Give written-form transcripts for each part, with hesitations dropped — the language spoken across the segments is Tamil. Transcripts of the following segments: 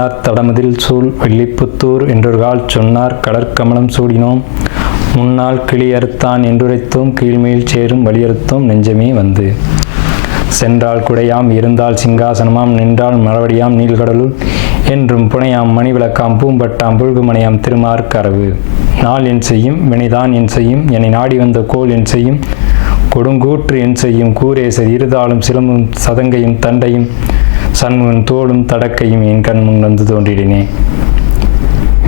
எண்ணினார் தடமதில் சூழ் வெள்ளிப்புத்தூர் என்றொருகால் சொன்னார் கடற்கமலம் சூடினோம் முன்னால் கிளியறுத்தான் என்றுரைத்தோம் கீழ்மேல் சேரும் வலியுறுத்தோம் நெஞ்சமே வந்து சென்றால் குடையாம் இருந்தால் சிங்காசனமாம் நின்றால் மறுபடியாம் நீள்கடலுள் என்றும் புனையாம் மணிவிளக்காம் பூம்பட்டாம் புல்குமணியாம் திருமார்கரவு நாள் என் செய்யும் வினைதான் என் செய்யும் என்னை நாடி வந்த கோல் என் செய்யும் கொடுங்கூற்று என் செய்யும் கூரேசர் இருதாலும் சிலம்பும் சதங்கையும் தண்டையும் சண்முகன் தோளும் தடக்கையும் என் கண் முன் வந்து தோன்றினேன்.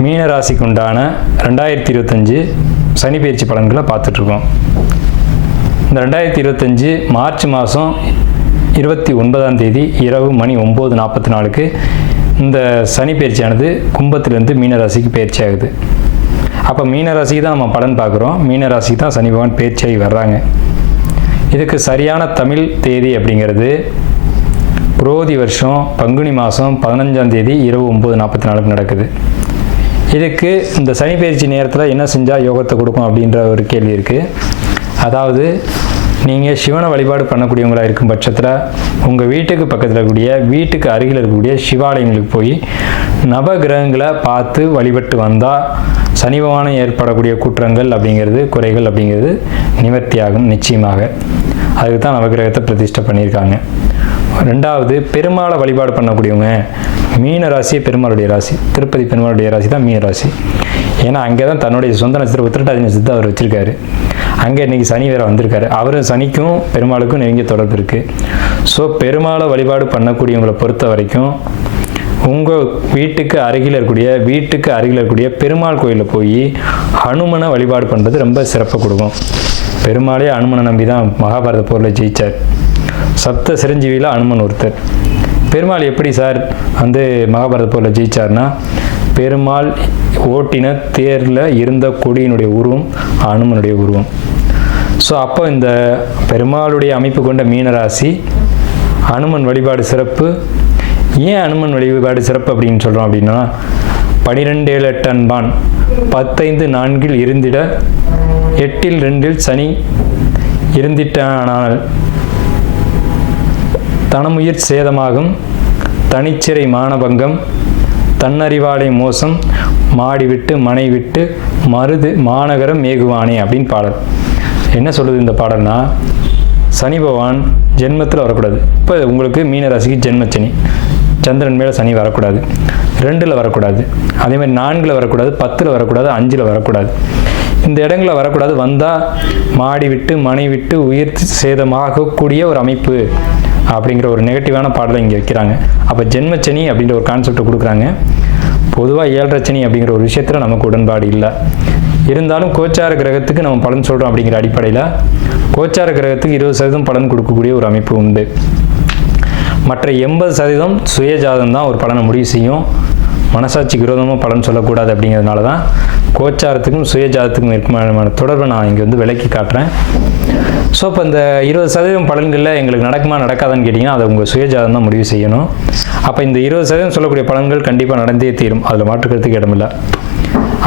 மீனராசிக்கு உண்டான 2025 சனி பயிற்சி பலன்களை பார்த்துட்ருக்கோம். இந்த 2025 மார்ச் மாதம் 29ஆம் தேதி இரவு மணி 9:44 இந்த சனி பயிற்சியானது கும்பத்திலிருந்து மீனராசிக்கு பயிற்சி ஆகுது. அப்போ மீனராசிக்கு தான் நம்ம பலன் பார்க்குறோம். மீனராசிக்கு தான் சனி பகவான் பயிற்சியாகி வர்றாங்க. இதுக்கு சரியான தமிழ் தேதி அப்படிங்கிறது குரோதி வருஷம் பங்குனி மாதம் 15ஆம் தேதி இரவு 9:44 நடக்குது. இதுக்கு இந்த சனி பயிற்சி நேரத்தில் என்ன செஞ்சால் யோகத்தை கொடுக்கும் அப்படின்ற ஒரு கேள்வி இருக்குது. அதாவது நீங்கள் சிவனை வழிபாடு பண்ணக்கூடியவங்களாக இருக்கும் பட்சத்தில் உங்கள் வீட்டுக்கு பக்கத்தில் இருக்கக்கூடிய வீட்டுக்கு அருகில் இருக்கக்கூடிய சிவாலயங்களுக்கு போய் நவகிரகங்களை பார்த்து வழிபட்டு வந்தால் சனி பகவானம் ஏற்படக்கூடிய குற்றங்கள் அப்படிங்கிறது குறைகள் அப்படிங்கிறது நிவர்த்தியாகும் நிச்சயமாக. அதுக்கு தான் நவகிரகத்தை பிரதிஷ்டை பண்ணியிருக்காங்க. ரெண்டாவது, பெருமாளை வழிபாடு பண்ணக்கூடியவங்க மீன ராசி பெருமாளுடைய ராசி, திருப்பதி பெருமாளுடைய ராசி தான் மீன ராசி. ஏன்னா அங்கே தான் தன்னுடைய சொந்த நட்சத்திரம் உத்திரட்டாதி நட்சத்திரத்தை அவர் வச்சுருக்காரு. அங்கே இன்றைக்கி சனி வேறு வந்திருக்காரு. அவர் சனிக்கும் பெருமாளுக்கும் நெருங்கிய தொடர்பு இருக்குது. ஸோ பெருமாளை வழிபாடு பண்ணக்கூடியவங்களை பொறுத்த வரைக்கும் உங்கள் வீட்டுக்கு அருகில் இருக்கக்கூடிய பெருமாள் கோயிலில் போய் ஹனுமனை வழிபாடு பண்ணுறது ரொம்ப சிறப்பு கொடுக்கும். பெருமாளே ஹனுமனை நம்பி தான் மகாபாரத போரில் ஜெயித்தார். சப்த சிரஞ்சீவியில் ஹனுமன் ஒருத்தர். பெருமாள் எப்படி சார் மகாபாரத போரில் ஜெயிச்சார்னா, பெருமாள் ஓட்டின தேரில் இருந்த கொடியினுடைய உருவம் ஹனுமனுடைய உருவம். ஸோ அப்போ இந்த பெருமாளுடைய அமைப்பு கொண்ட மீனராசி ஹனுமன் வழிபாடு சிறப்பு. ஏன் ஹனுமன் வழிபாடு சிறப்பு அப்படின்னு சொல்கிறோம் அப்படின்னா, 12:7 அன்பான் 10:5 இருந்திட 8:2 சனி இருந்திட்டானால் தனமுயிர் சேதமாகும் தனிச்சிறை மானபங்கம் தன்னறிவாலை மோசம் மாடி விட்டு மனை விட்டு மருது மாநகரம் மேகுவானே அப்படின்னு பாடல். என்ன சொல்லுது இந்த பாடல்னா, சனி பகவான் ஜென்மத்தில் வரக்கூடாது. இப்போ உங்களுக்கு மீனராசிக்கு ஜென்மச்சனி, சந்திரன் மேலே சனி வரக்கூடாது, 2ல் வரக்கூடாது, அதே மாதிரி 4ல் வரக்கூடாது, 10ல் வரக்கூடாது, 5ல் வரக்கூடாது. இந்த இடங்களில் வரக்கூடாது. வந்தால் மாடி விட்டு மனை விட்டு உயிர் சேதமாகக்கூடிய ஒரு அமைப்பு அப்படிங்கிற ஒரு நெகட்டிவான பாடலை இங்கே வைக்கிறாங்க. அப்போ ஜென்மச்சனி அப்படின்ற ஒரு கான்செப்டை கொடுக்குறாங்க. பொதுவாக 7.5 சனி அப்படிங்கிற ஒரு விஷயத்தில் நமக்கு உடன்பாடு இல்லை. இருந்தாலும் கோச்சார கிரகத்துக்கு நம்ம பலன் சொல்கிறோம் அப்படிங்கிற அடிப்படையில் கோச்சார கிரகத்துக்கு 20% பலன் கொடுக்கக்கூடிய ஒரு அமைப்பு உண்டு. மற்ற 80% சுயஜாதம் தான் ஒரு பலனை முடிவு செய்யும். மனசாட்சிக்கு விரோதமாக பலன் சொல்லக்கூடாது அப்படிங்கிறதுனால தான் கோச்சாரத்துக்கும் சுயஜாதத்துக்கும் இருக்குமான தொடர்பை நான் இங்கே விளக்கி காட்டுறேன். ஸோ இப்போ இந்த 20% பலன்களில் எங்களுக்கு நடக்குமா நடக்காதான்னு கேட்டிங்கன்னா அதை உங்கள் சுயஜாதம் தான் முடிவு செய்யணும். அப்போ இந்த 20% சொல்லக்கூடிய பலன்கள் கண்டிப்பாக நடந்தே தீரும், அதில் மாற்றுக்கிறதுக்கு இடமில்லை.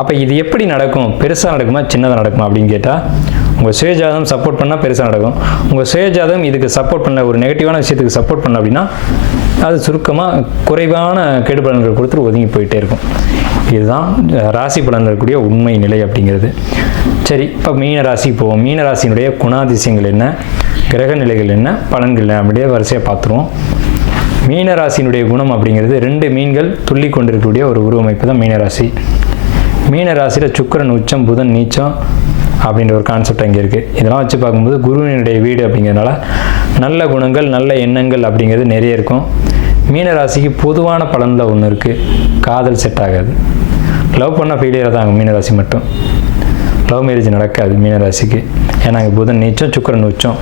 அப்போ இது எப்படி நடக்கும்? பெருசாக நடக்குமா சின்னதாக நடக்குமா அப்படின்னு கேட்டால், உங்கள் சுயஜாதகம் சப்போர்ட் பண்ணால் பெருசாக நடக்கும். உங்கள் சுயஜாதகம் இதுக்கு சப்போர்ட் பண்ணல, ஒரு நெகட்டிவான விஷயத்துக்கு சப்போர்ட் பண்ணல அப்படின்னா அது சுருக்கமாக குறைவான கெடு பலன்கள் கொடுத்துட்டு ஒதுங்கி போயிட்டே இருக்கும். இதுதான் ராசி பலன் இருக்கக்கூடிய உண்மை நிலை அப்படிங்கிறது. சரி, இப்போ மீன ராசிக்கு போவோம். மீன ராசியினுடைய குணாதிசயங்கள் என்ன, கிரக நிலைகள் என்ன, பலன்கள் என்ன அப்படியே வரிசையாக பார்த்துருவோம். மீன ராசியினுடைய குணம் அப்படிங்கிறது 2 மீன்கள் துள்ளி கொண்டிருக்கக்கூடிய ஒரு உருவமைப்பு தான் மீனராசி. மீன ராசியில் சுக்கிரன் உச்சம், புதன் நீச்சம் அப்படின்ற ஒரு கான்செப்ட் அங்கே இருக்குது. இதெல்லாம் வச்சு பார்க்கும்போது குருவினுடைய வீடு அப்படிங்கிறதுனால நல்ல குணங்கள் நல்ல எண்ணங்கள் அப்படிங்கிறது நிறைய இருக்கும். மீனராசிக்கு பொதுவான பலனில் ஒன்று இருக்குது, காதல் செட் ஆகாது. லவ் பண்ணால் ஃபெயிலியராக தான் ஆகும் மீனராசி மட்டும். லவ் மேரேஜ் நடக்காது மீனராசிக்கு. ஏன்னா அங்கே புதன் நீச்சம், சுக்கிரன் உச்சம்.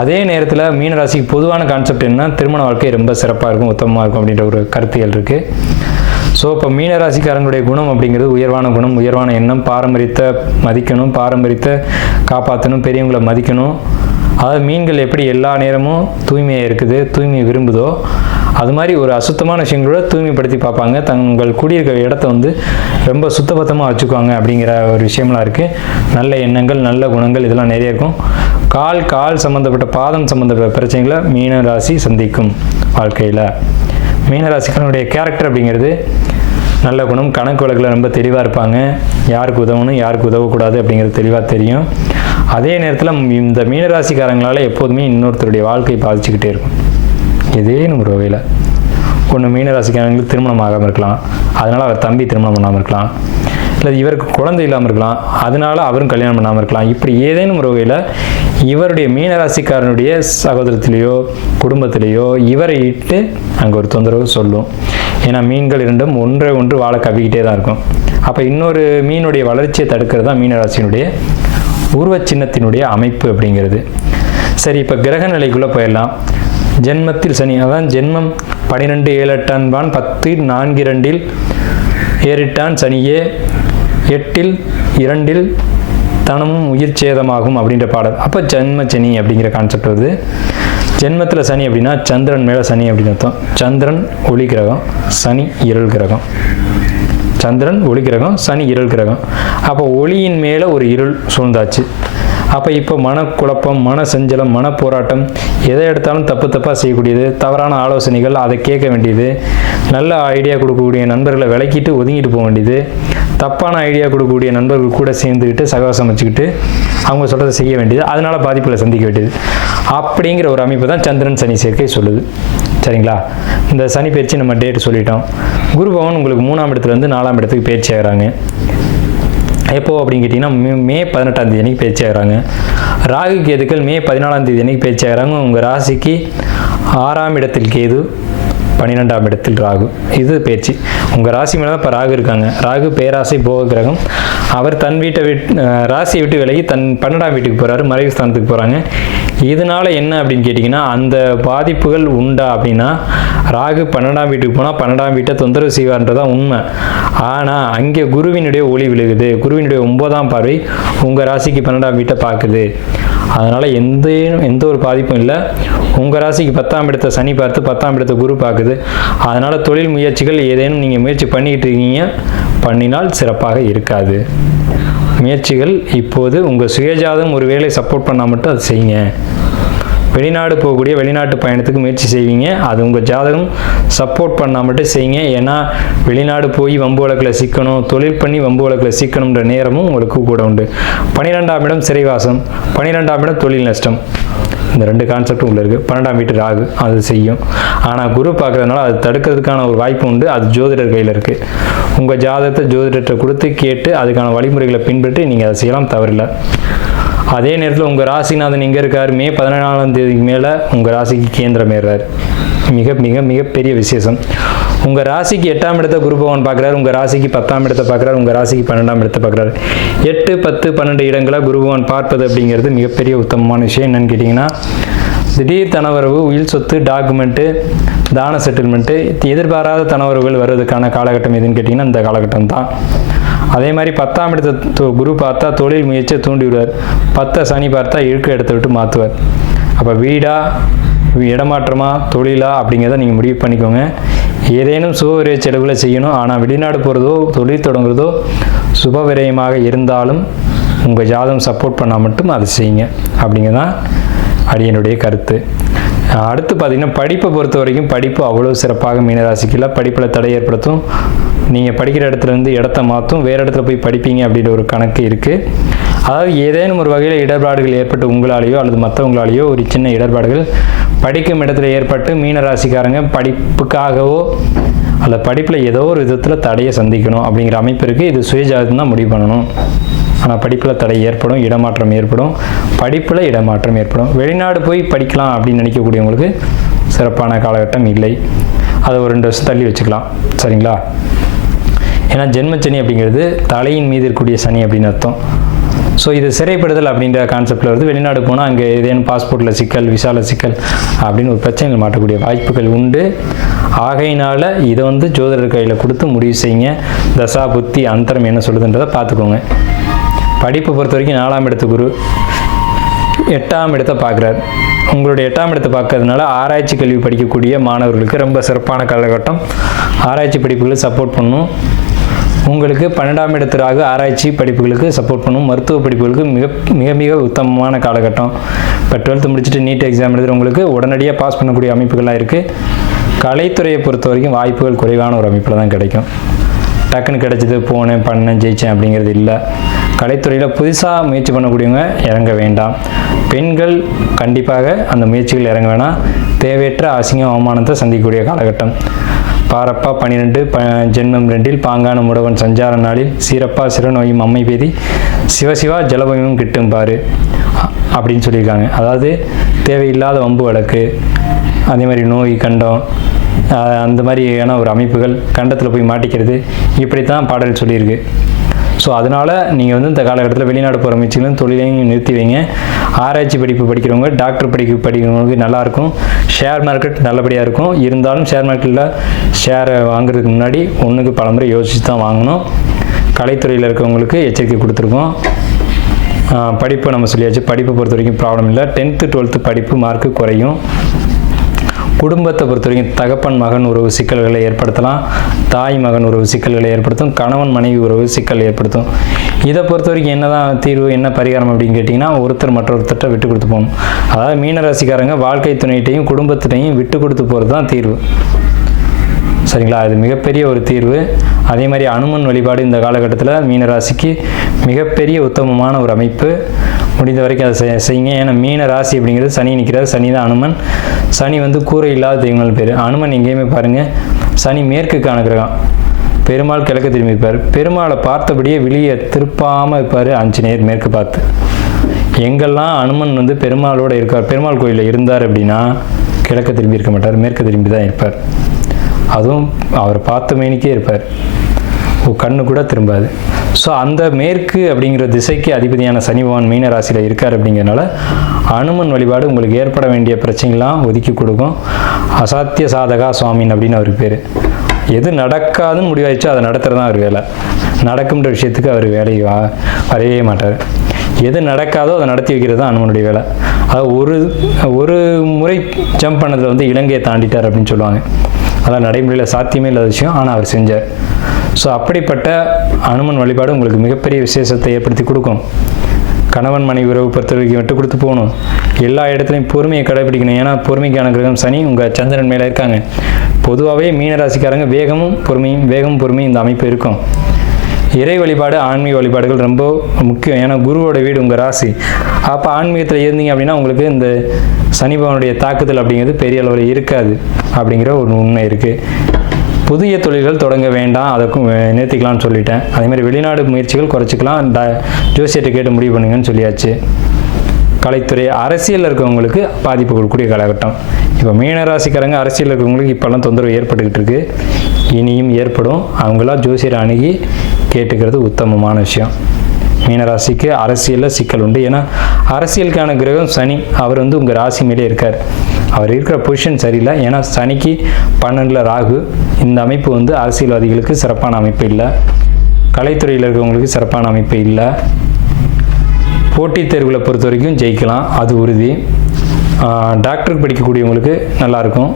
அதே நேரத்தில் மீனராசிக்கு பொதுவான கான்செப்ட் என்னன்னா, திருமண வாழ்க்கை ரொம்ப சிறப்பாக இருக்கும், உத்தமமாக இருக்கும் அப்படின்ற ஒரு கருத்தியல் இருக்குது. ஸோ இப்போ மீனராசிக்காரங்களுடைய குணம் அப்படிங்கிறது உயர்வான குணம், உயர்வான எண்ணம், பாரம்பரியத்தை மதிக்கணும், பாரம்பரியத்தை காப்பாற்றணும், பெரியவங்களை மதிக்கணும். அதாவது மீன்கள் எப்படி எல்லா நேரமும் தூய்மையாக இருக்குது, தூய்மையை விரும்புதோ, அது மாதிரி ஒரு அசுத்தமான விஷயங்களோட தூய்மைப்படுத்தி பார்ப்பாங்க. தங்கள் குடியிருக்கிற இடத்த ரொம்ப சுத்தபத்தமாக வச்சுக்குவாங்க அப்படிங்கிற ஒரு விஷயம்லாம் இருக்குது. நல்ல எண்ணங்கள் நல்ல குணங்கள் இதெல்லாம் நிறைய இருக்கும். கால் சம்மந்தப்பட்ட பாதம் சம்மந்தப்பட்ட பிரச்சனைகளை மீன ராசி சந்திக்கும் வாழ்க்கையில். மீனராசிக்காரனுடைய கேரக்டர் அப்படிங்கிறது நல்ல குணம், கணக்கு வழக்கில் ரொம்ப தெளிவாக இருப்பாங்க, யாருக்கு உதவணும் யாருக்கு உதவக்கூடாது அப்படிங்கிறது தெளிவாக தெரியும். அதே நேரத்தில் இந்த மீனராசிக்காரங்களால் எப்போதுமே இன்னொருத்தருடைய வாழ்க்கை பாதிச்சுக்கிட்டே இருக்கும். ஏதேனும் ஒரு வகையில் ஒன்று மீனராசிக்காரங்களுக்கு திருமணம் ஆகாமல் இருக்கலாம், அதனால் அவர் தம்பி திருமணம் பண்ணாமல் இருக்கலாம், இல்லை இவருக்கு குழந்தை இல்லாமல் இருக்கலாம், அதனால் அவரும் கல்யாணம் பண்ணாமல் இருக்கலாம். இப்படி ஏதேனும் ஒரு வகையில் இவருடைய மீனராசிக்காரனுடைய சகோதரத்திலேயோ குடும்பத்திலேயோ இவரை இட்டு அங்கே ஒரு தொந்தரவு சொல்லும். ஏன்னா மீன்கள் இரண்டும் ஒன்றை ஒன்று வாழை கவிக்கிட்டே தான் இருக்கும். அப்போ இன்னொரு மீனுடைய வளர்ச்சியை தடுக்கிறது தான் மீனராசியினுடைய உருவ சின்னத்தினுடைய அமைப்பு அப்படிங்கிறது. சரி, இப்போ கிரக நிலைக்குள்ளே போயிடலாம். ஜென்மத்தில் சனி, அதான் ஜென்மம் 12 7 8 10 4 2 ஏறிட்டான் சனியே 8 2 தனமும் உயிர் சேதமாகும் அப்படின்ற பாடல். அப்போ ஜென்ம சனி அப்படிங்கிற கான்செப்ட் வருது. ஜென்மத்தில் சனி அப்படின்னா சந்திரன் மேலே சனி அப்படின்னு அர்த்தம். சந்திரன் ஒளி கிரகம், சனி இருள் கிரகம். சந்திரன் ஒளி கிரகம், சனி இருள் கிரகம். அப்போ ஒளியின் மேலே ஒரு இருள் சூழ்ந்தாச்சு. அப்போ இப்போ மனக்குழப்பம், மன சஞ்சலம், மன போராட்டம், எதை எடுத்தாலும் தப்பாக செய்யக்கூடியது, தவறான ஆலோசனைகள், அதை கேட்க வேண்டியது, நல்ல ஐடியா கொடுக்கக்கூடிய நண்பர்களை விலக்கிட்டு ஒதுங்கிட்டு போக வேண்டியது, தப்பான ஐடியா கொடுக்கக்கூடிய நண்பர்கள் கூட சேர்ந்துக்கிட்டு சகவாசம் வச்சுக்கிட்டு அவங்க சொல்கிறத செய்ய வேண்டியது, அதனால் பாதிப்புகளை சந்திக்க வேண்டியது அப்படிங்கிற ஒரு அமைப்பு தான் சந்திரன் சனி சேர்க்கை சொல்லுது. சரிங்களா? இந்த சனி பயிற்சி நம்ம டேட்டு சொல்லிட்டோம். குரு பகவான் உங்களுக்கு 3ஆம் இடத்துலேருந்து 4ஆம் இடத்துக்கு பயிற்சி ஆகிறாங்க. எப்போ அப்படின்னு கேட்டிங்கன்னா மே 18ஆம் தேதி அன்றைக்கி பயிற்சி ஆகிறாங்க. ராகு கேதுக்கள் மே 14ஆம் தேதி அன்றைக்கி பயிற்சி ஆகிறாங்க. உங்கள் ராசிக்கு 6ஆம் இடத்தில் கேது, 12ஆம் இடத்தில் ராகு. இது பயிற்சி. உங்கள் ராசி மேலே தான் இப்போ ராகு இருக்காங்க. ராகு பேராசை போக கிரகம். அவர் தன் ராசியை விட்டு விலகி தன் 12ஆம் வீட்டுக்கு போகிறாரு, மறைவு ஸ்தானத்துக்கு போகிறாங்க. இதனால் என்ன அப்படின்னு கேட்டிங்கன்னா அந்த பாதிப்புகள் உண்டா அப்படின்னா ராகு 12ஆம் வீட்டுக்கு போனால் 12ஆம் வீட்டை தொந்தரவு செய்வார்ன்றதான் உண்மை. ஆனால் அங்கே குருவினுடைய ஒளி விழுகுது. குருவினுடைய 9ஆம் பார்வை உங்கள் ராசிக்கு 12ஆம் வீட்டை பார்க்குது. அதனால் எந்த ஒரு பாதிப்பும் இல்லை. உங்கள் ராசிக்கு 10ஆம் இடத்தை சனி பார்த்து 10ஆம் இடத்தை குரு பார்க்குது. அதனால் தொழில் முயற்சிகள் ஏதேனும் நீங்கள் முயற்சி பண்ணிக்கிட்டு இருக்கீங்க, பண்ணினால் சிறப்பாக இருக்காது. முயற்சிகள் இப்போது உங்கள் சுயஜாதம் ஒரு வேளை சப்போர்ட் பண்ணால் மட்டும் அதை செய்யுங்க. வெளிநாடு போகக்கூடிய வெளிநாட்டு பயணத்துக்கு முயற்சி செய்வீங்க, அது உங்கள் ஜாதகம் சப்போர்ட் பண்ணால் மட்டும் செய்யுங்க. ஏன்னா வெளிநாடு போய் வம்பு வழக்கில் சிக்கணும், தொழில் பண்ணி வம்பு வழக்கில் சிக்கணுன்ற நேரமும் உங்களுக்கு கூட உண்டு. 12ஆம் இடம் சிறைவாசம், 12ஆம் இடம் தொழில் நஷ்டம். இந்த 2 கான்செப்டும் உள்ள இருக்குது. 12ஆம் வீட்டு ராகு அது செய்யும். ஆனால் குரு பார்க்குறதுனால அது தடுக்கிறதுக்கான ஒரு வாய்ப்பு உண்டு. அது ஜோதிடர் கையில் இருக்குது. உங்கள் ஜாதகத்தை ஜோதிடத்தை கொடுத்து கேட்டு அதுக்கான வழிமுறைகளை பின்பற்றி நீங்கள் அதை செய்யலாம், தவறில்லை. அதே நேரத்தில் உங்கள் ராசிநாதன் எங்கே இருக்கார்? மே 14ஆம் தேதிக்கு மேலே உங்கள் ராசிக்கு கேந்திரம் ஏறார். மிக மிக மிகப்பெரிய விசேஷம். உங்கள் ராசிக்கு 8ஆம் இடத்தை குரு பகவான் பார்க்குறாரு, உங்கள் ராசிக்கு 10ஆம் இடத்தை பார்க்குறாரு, உங்கள் ராசிக்கு 12ஆம் இடத்தை பார்க்குறாரு. 8, 10, 12 இடங்களை குரு பகவான் பார்ப்பது அப்படிங்கிறது மிகப்பெரிய உத்தமமான விஷயம். என்னன்னு கேட்டிங்கன்னா திடீர் தனவரவு, உயில் சொத்து, டாக்குமெண்ட்டு, தான செட்டில்மெண்ட்டு, எதிர்பாராத தனவரவுகள் வருவதற்கான காலகட்டம் எதுன்னு கேட்டிங்கன்னா இந்த காலகட்டம் தான். அதே மாதிரி 10ஆம் இடத்தை குரு பார்த்தா தொழில் முயற்சியை தூண்டி விடுவார். 10 சனி பார்த்தா இழுக்க இடத்தை விட்டு மாற்றுவார். அப்போ வீடா, இடமாற்றமா, தொழிலா அப்படிங்கிறத நீங்கள் முடிவு பண்ணிக்கோங்க. ஏதேனும் சுப விரய செலவுகளை செய்யணும். ஆனால் வெளிநாடு போகிறதோ தொழில் தொடங்குறதோ சுப விரயமாக இருந்தாலும் உங்கள் ஜாதகம் சப்போர்ட் பண்ணால் மட்டும் அதை செய்யுங்க அப்படிங்கிறதான் அடியனுடைய கருத்து. அடுத்து பார்த்திங்கன்னா படிப்பை பொறுத்த வரைக்கும் படிப்பு அவ்வளோ சிறப்பாக மீனராசிக்கல. படிப்பில் தடை ஏற்படுத்தும். நீங்கள் படிக்கிற இடத்துலேருந்து இடத்த மாற்றும், வேறு இடத்துல போய் படிப்பீங்க அப்படின்ற ஒரு கணக்கு இருக்குது. அதாவது ஏதேனும் ஒரு வகையில் இடர்பாடுகள் ஏற்பட்டு உங்களாலேயோ அல்லது மற்றவங்களாலேயோ ஒரு சின்ன இடர்பாடுகள் படிக்கும் இடத்துல ஏற்பட்டு மீனராசிக்காரங்க படிப்புக்காகவோ அல்ல படிப்பில் ஏதோ ஒரு விதத்தில் தடையை சந்திக்கணும் அப்படிங்கிற அமைப்பு இருக்குது. இது சுயஜாதகம் தான் முடிவு பண்ணணும். ஆனால் படிப்பில் தடை ஏற்படும், இடமாற்றம் ஏற்படும், படிப்பில் இடமாற்றம் ஏற்படும். வெளிநாடு போய் படிக்கலாம் அப்படின்னு நினைக்கக்கூடியவங்களுக்கு சிறப்பான காலகட்டம் இல்லை. அதை ஒரு 2 வருஷம் தள்ளி வச்சுக்கலாம். சரிங்களா? ஏன்னா ஜென்மச்சனி அப்படிங்கிறது தலையின் மீது இருக்கக்கூடிய சனி அப்படின்னு அர்த்தம். ஸோ இது சிறைப்படுதல் அப்படின்ற கான்செப்டில் வருது. வெளிநாடு போனால் அங்கே ஏதேனும் பாஸ்போர்ட்டில் சிக்கல், விசாவில் சிக்கல் அப்படின்னு ஒரு பிரச்சனைகள் மாட்டக்கூடிய வாய்ப்புகள் உண்டு. ஆகையினால் இதை ஜோதிடர் கையில் கொடுத்து முடிவு செய்யுங்க. தசா புத்தி அந்தரம் என்ன சொல்லுதுன்றதை பார்த்துக்கோங்க. படிப்பை பொறுத்த வரைக்கும் 4ஆம் இடத்து குரு 8ஆம் இடத்தை பார்க்குறாரு. உங்களுடைய 8ஆம் இடத்தை பார்க்கறதுனால ஆராய்ச்சி கல்வி படிக்கக்கூடிய மாணவர்களுக்கு ரொம்ப சிறப்பான காலகட்டம். ஆராய்ச்சி படிப்புகளுக்கு சப்போர்ட் பண்ணும். உங்களுக்கு 12ஆம் இடத்திற்காக ஆராய்ச்சி படிப்புகளுக்கு சப்போர்ட் பண்ணும். மருத்துவ படிப்புகளுக்கு மிக மிக மிக உத்தமமான காலகட்டம். இப்போ 12th முடிச்சுட்டு நீட் எக்ஸாம் எழுதுகிறவங்களுக்கு உடனடியாக பாஸ் பண்ணக்கூடிய அமைப்புகள்லாம் இருக்குது. கலைத்துறையை பொறுத்த வரைக்கும் வாய்ப்புகள் குறைவான ஒரு அமைப்பில் தான் கிடைக்கும். டக்குன்னு கிடைச்சது போனேன் பண்ணேன் ஜெயித்தேன் அப்படிங்கிறது இல்லை. கலைத்துறையில் புதுசாக முயற்சி பண்ணக்கூடியவங்க இறங்க வேண்டாம். பெண்கள் கண்டிப்பாக அந்த முயற்சிகள் இறங்க வேணாம். தேவையற்ற அசிங்கம் அவமானத்தை சந்திக்கக்கூடிய காலகட்டம். பாரப்பா 12 ஜென்மம் 2 பாங்கான முடவன் சஞ்சார நாளில் சீரப்பா சிறநோயும் அம்மை பேதி சிவசிவா ஜலபயமும் கிட்டும் பாரு அப்படின்னு சொல்லியிருக்காங்க. அதாவது தேவையில்லாத வம்பு வழக்கு, அதே மாதிரி நோய் கண்டம், அந்த மாதிரியான ஒரு அமைப்புகள், கண்டத்தில் போய் மாட்டிக்கிறது, இப்படி தான் பாடல் சொல்லியிருக்கு. ஸோ அதனால் நீங்கள் வந்து இந்த காலகட்டத்தில் வெளிநாடு போகிற முயற்சிகளும் தொழிலையும் நிறுத்தி வைங்க. ஆராய்ச்சி படிப்பு படிக்கிறவங்க, டாக்டர் படிக்கிறவங்களுக்கு நல்லாயிருக்கும். ஷேர் மார்க்கெட் நல்லபடியாக இருக்கும். இருந்தாலும் ஷேர் மார்க்கெட்டில் ஷேரை வாங்குறதுக்கு முன்னாடி ஒன்றுக்கு பல முறை யோசித்து தான் வாங்கணும். கலைத்துறையில் இருக்கவங்களுக்கு எச்சரிக்கை கொடுத்துருக்கோம். படிப்பு நம்ம சொல்லியாச்சு. படிப்பை பொறுத்த வரைக்கும் ப்ராப்ளம் இல்லை. 10th 12th படிப்பு மார்க்கு குறையும். குடும்பத்தை பொறுத்த வரைக்கும் தகப்பன் மகன் உறவு சிக்கல்களை ஏற்படுத்தலாம். தாய் மகன் உறவு சிக்கல்களை ஏற்படுத்தும். கணவன் மனைவி உறவு சிக்கல் ஏற்படுத்தும். இதை பொறுத்த வரைக்கும் என்னதான் தீர்வு, என்ன பரிகாரம் அப்படின்னு கேட்டிங்கன்னா, ஒருத்தர் மற்றொருத்தர்கிட்ட விட்டு கொடுத்து போகணும். அதாவது மீனராசிக்காரங்க வாழ்க்கை துணையிட்டையும் குடும்பத்திட்டையும் விட்டு கொடுத்து போகிறது தான் தீர்வு. சரிங்களா? அது மிகப்பெரிய ஒரு தீர்வு. அதே மாதிரி அனுமன் வழிபாடு இந்த காலகட்டத்தில் மீனராசிக்கு மிகப்பெரிய உத்தமமான ஒரு அமைப்பு. முடிந்த வரைக்கும் அதை செய்யுங்க. ஏன்னா மீன ராசி அப்படிங்கிறது சனி நிற்கிறார். சனி தான் அனுமன். சனி வந்து கூரை இல்லாத தெய்வங்கள் பேர். அனுமன் எங்கேயுமே பாருங்கள், சனி மேற்குக்கான கிரகம். பெருமாள் கிழக்கு திரும்பி இருப்பார். பெருமாளை பார்த்தபடியே வெளியே திருப்பாமல் இருப்பார் ஆஞ்சநேயர் மேற்கு பார்த்து. எங்கெல்லாம் அனுமன் வந்து பெருமாளோடு இருக்கார், பெருமாள் கோயிலில் இருந்தார் அப்படின்னா கிழக்கு திரும்பி இருக்க மாட்டார், மேற்கு திரும்பி தான் இருப்பார். அதுவும் அவர் பார்த்த மேனிக்கே இருப்பார், கண்ணு கூட திரும்பாது. ஸோ அந்த மேற்கு அப்படிங்கிற திசைக்கு அதிபதியான சனி பகவான் மீன ராசியில் இருக்கார். அப்படிங்கிறனால அனுமன் வழிபாடு உங்களுக்கு ஏற்பட வேண்டிய பிரச்சனைகள்லாம் ஒதுக்கி கொடுக்கும். அசாத்திய சாதகா சுவாமின் அப்படின்னு அவருக்கு பேர். எது நடக்காதுன்னு முடிவாயிடுச்சோ அதை நடத்துறது தான் அவர் வேலை. நடக்கும்ன்ற விஷயத்துக்கு அவர் வேலையை வரையவே மாட்டார். எது நடக்காதோ அதை நடத்தி வைக்கிறது தான் அனுமனுடைய வேலை. அதாவது ஒரு முறை ஜம்ப் பண்ணதில் வந்து இலங்கையை தாண்டிட்டார் அப்படின்னு சொல்லுவாங்க. அதான் நடைமுறையில் சாத்தியமே இல்லாத விஷயம், ஆனால் அவர் செஞ்சார். ஸோ அப்படிப்பட்ட அனுமன் வழிபாடு உங்களுக்கு மிகப்பெரிய விசேஷத்தை ஏற்படுத்தி கொடுக்கும். கணவன் மனைவி உறவு பொறுத்த வரைக்கும் விட்டு கொடுத்து போகணும். எல்லா இடத்துலையும் பொறுமையை கடைபிடிக்கணும். ஏன்னா பொறுமைக்கான கிரகம் சனி உங்கள் சந்திரன் மேலே இருக்காங்க. பொதுவாகவே மீனராசிக்காரங்க வேகமும் பொறுமையும் இந்த அமைப்பு இருக்கும். இறை வழிபாடு, ஆன்மீக வழிபாடுகள் ரொம்ப முக்கியம். ஏன்னா குருவோட வீடு உங்கள் ராசி. அப்போ ஆன்மீகத்தில் இருந்தீங்க அப்படின்னா உங்களுக்கு இந்த சனி பகவானுடைய தாக்குதல் அப்படிங்கிறது பெரிய அளவில் இருக்காது அப்படிங்கிற ஒரு உண்மை இருக்குது. புதிய தொழில்கள் தொடங்க வேண்டாம், அதற்கும் நிறுத்திக்கலாம்னு சொல்லிட்டேன். அதேமாதிரி வெளிநாடு முயற்சிகள் குறைச்சிக்கலாம். ஜோசியத்தை கேட்டு முடிவு பண்ணுங்கன்னு சொல்லியாச்சு. கலைத்துறை, அரசியலில் இருக்கவங்களுக்கு பாதிப்பு கொடுக்கக்கூடிய காலகட்டம். இப்போ மீனராசிக்காரங்க அரசியலில் இருக்கவங்களுக்கு இப்போல்லாம் தொந்தரவு ஏற்பட்டுக்கிட்டு இருக்கு, இனியும் ஏற்படும். அவங்களாம் ஜோசியரை அணுகி கேட்டுக்கிறது உத்தமமான விஷயம். மீனராசிக்கு அரசியலில் சிக்கல் உண்டு. ஏன்னா அரசியலுக்கான கிரகம் சனி, அவர் வந்து உங்கள் ராசி மேலே இருக்கார். அவர் இருக்கிற பொசிஷன் சரியில்லை. ஏன்னா சனிக்கு 12ல் ராகு. இந்த அமைப்பு வந்து அரசியல்வாதிகளுக்கு சிறப்பான அமைப்பு இல்லை. கலைத்துறையில் இருக்கிறவங்களுக்கு சிறப்பான அமைப்பு இல்லை. போட்டித் தேர்வுகளை பொறுத்த வரைக்கும் ஜெயிக்கலாம், அது உறுதி. டாக்டருக்கு படிக்கக்கூடியவங்களுக்கு நல்லாயிருக்கும்.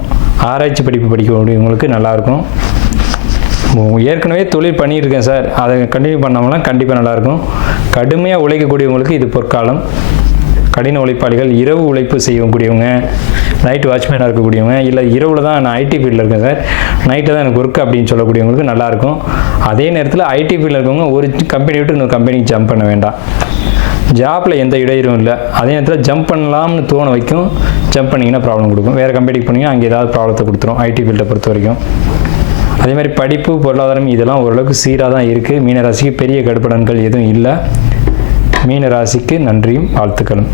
ஆராய்ச்சி படிப்பு படிக்கக்கூடியவங்களுக்கு நல்லாயிருக்கும். ஏற்கனவே தொழில் பண்ணியிருக்கேன் சார், அதை கண்டினியூ பண்ணோம்னா கண்டிப்பாக நல்லாயிருக்கும். கடுமையாக உழைக்கக்கூடியவங்களுக்கு இது பொற்காலம். கடின உழைப்பாளிகள், இரவு உழைப்பு செய்யக்கூடியவங்க, நைட்டு வாட்ச்மேனாக இருக்கக்கூடியவங்க, இல்லை இரவில் தான் நான் ஐடி ஃபீல்டில் இருக்கேன் சார், நைட்டில் தான் எனக்கு ஒர்க் அப்படின்னு சொல்லக்கூடியவங்களுக்கு நல்லாயிருக்கும். அதே நேரத்தில் ஐடி ஃபீல்டில் இருக்கவங்க ஒரு கம்பெனி விட்டு இன்னொரு கம்பெனிக்கு ஜம்ப் பண்ண வேண்டாம். ஜாப்பில் எந்த இடையூறும் இல்லை. அதே நேரத்தில் ஜம்ப் பண்ணலாம்னு தோண வைக்கும். ஜம்ப் பண்ணிங்கன்னா ப்ராப்ளம் கொடுக்கும். வேறு கம்பெனிக்கு போனீங்கன்னா அங்கே ஏதாவது ப்ராப்ளத்தை கொடுத்துரும் ஐடி ஃபீல்டை பொறுத்த வரைக்கும். அதே மாதிரி படிப்பு, பொருளாதாரம் இதெல்லாம் ஓரளவுக்கு சீராக தான் இருக்குது. மீனராசிக்கு பெரிய கடுப்படன்கள் எதுவும் இல்லை. மீனராசிக்கு நன்றியும் வாழ்த்துக்களும்.